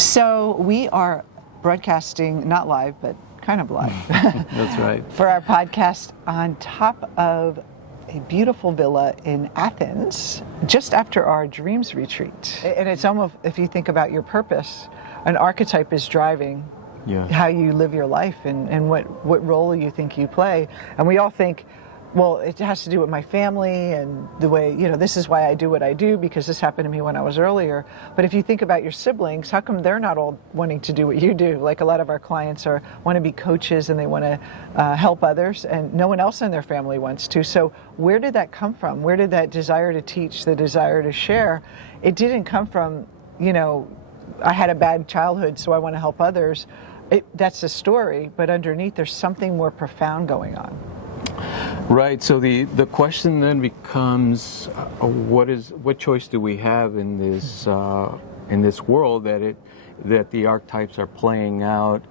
So we are broadcasting, not live, but kind of live. That's right. For our podcast on top of a beautiful villa in Athens, just after our Dreams Retreat. And it's almost, if you think about your purpose, an archetype is driving how you live your life and what role you think you play. And we all think, well, it has to do with my family and the way, this is why I do what I do, because this happened to me when I was earlier. But if you think about your siblings, how come they're not all wanting to do what you do? Like a lot of our clients want to be coaches and they want to help others, and no one else in their family wants to. So where did that come from? Where did that desire to teach, the desire to share? It didn't come from, I had a bad childhood, so I want to help others. That's the story, but underneath there's something more profound going on. Right. So the question then becomes, what choice do we have in this world that the archetypes are playing out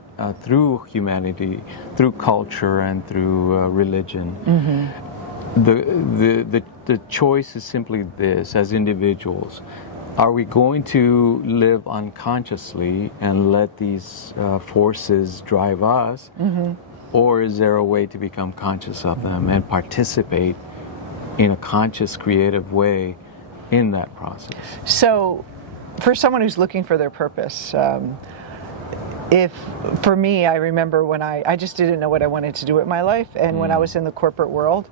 through humanity, through culture, and through religion? Mm-hmm. The choice is simply this: as individuals, are we going to live unconsciously and let these forces drive us? Mm-hmm. Or is there a way to become conscious of them and participate in a conscious, creative way in that process? So, for someone who's looking for their purpose, for me, I remember when I just didn't know what I wanted to do with my life, and when I was in the corporate world,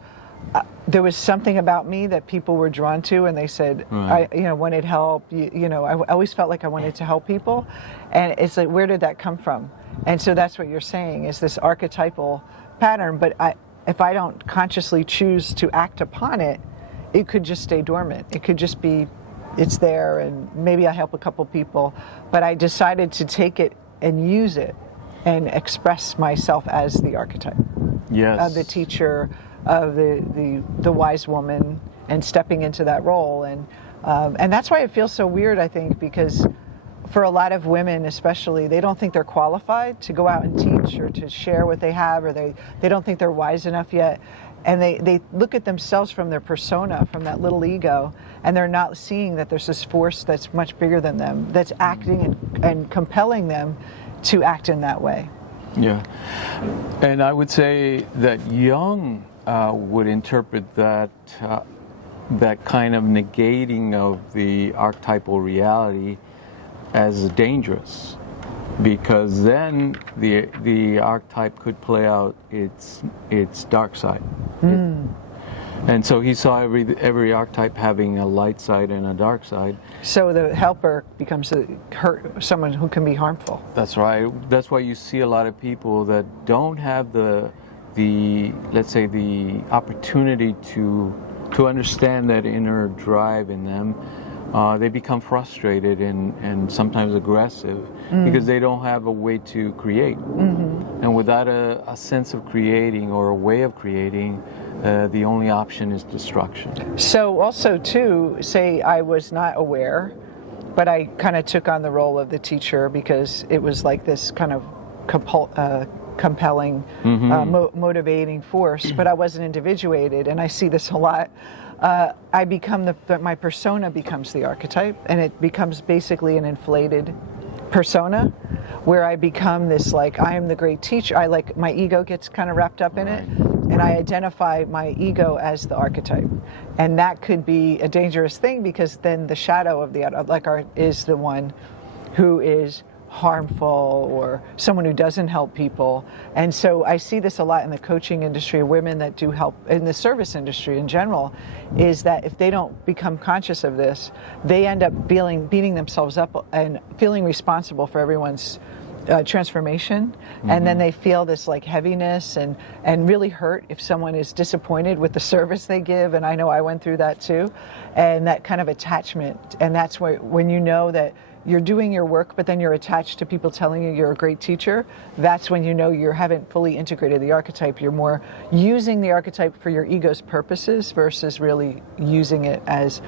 there was something about me that people were drawn to, and they said, I wanted help. I always felt like I wanted to help people, and it's like, where did that come from? And so that's what you're saying is this archetypal pattern. But if I don't consciously choose to act upon it, it could just stay dormant. It could just be, it's there, and maybe I help a couple people. But I decided to take it and use it and express myself as the archetype. Yes. Of the teacher, of the wise woman, and stepping into that role. And that's why it feels so weird, I think, because for a lot of women especially, they don't think they're qualified to go out and teach or to share what they have, or they don't think they're wise enough yet. And they look at themselves from their persona, from that little ego, and they're not seeing that there's this force that's much bigger than them, that's acting and compelling them to act in that way. Yeah. And I would say that Jung would interpret that kind of negating of the archetypal reality as dangerous, because then the archetype could play out its dark side. And so he saw every archetype having a light side and a dark side. So the helper becomes someone who can be harmful. That's right. That's why you see a lot of people that don't have the let's say the opportunity to understand that inner drive in them. They become frustrated and sometimes aggressive because they don't have a way to create. Mm-hmm. And without a sense of creating or a way of creating, the only option is destruction. So also too, say I was not aware, but I kind of took on the role of the teacher because it was like this kind of compelling, motivating force, but I wasn't individuated, and I see this a lot. I become my persona becomes the archetype, and it becomes basically an inflated persona where I become this, like, I am the great teacher. My ego gets kind of wrapped up in it, and I identify my ego as the archetype. And that could be a dangerous thing, because then the shadow of is the one who is harmful or someone who doesn't help people. And so I see this a lot in the coaching industry, women that do help, in the service industry in general, is that if they don't become conscious of this, they end up beating themselves up and feeling responsible for everyone's transformation. Mm-hmm. And then they feel this like heaviness and really hurt if someone is disappointed with the service they give. And I know I went through that too. And that kind of attachment. And that's when you know that you're doing your work, but then you're attached to people telling you you're a great teacher, that's when you know you haven't fully integrated the archetype. You're more using the archetype for your ego's purposes versus really using it as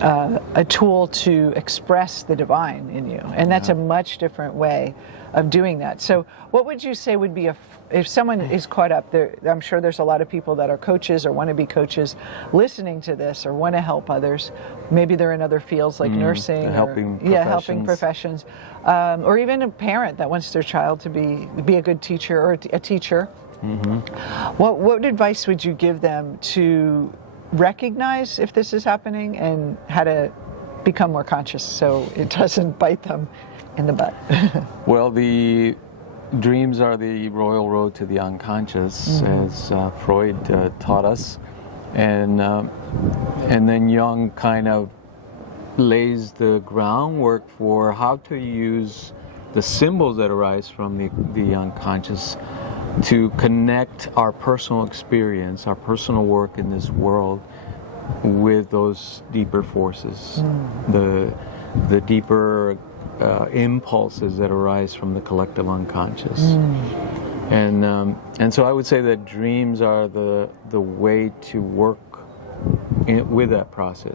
a tool to express the divine in you, and that's a much different way of doing that. So what would you say would be if someone is caught up there? I'm sure there's a lot of people that are coaches or want to be coaches listening to this or want to help others. Maybe they're in other fields like nursing, helping professions, or even a parent that wants their child to be a good teacher or a teacher. What advice would you give them to recognize if this is happening and how to become more conscious so it doesn't bite them in the butt? Well, the dreams are the royal road to the unconscious, as Freud taught us, and then Jung kind of lays the groundwork for how to use the symbols that arise from the unconscious to connect our personal experience, our personal work in this world with those deeper forces, the deeper impulses that arise from the collective unconscious. And so I would say that dreams are the way to work with that process.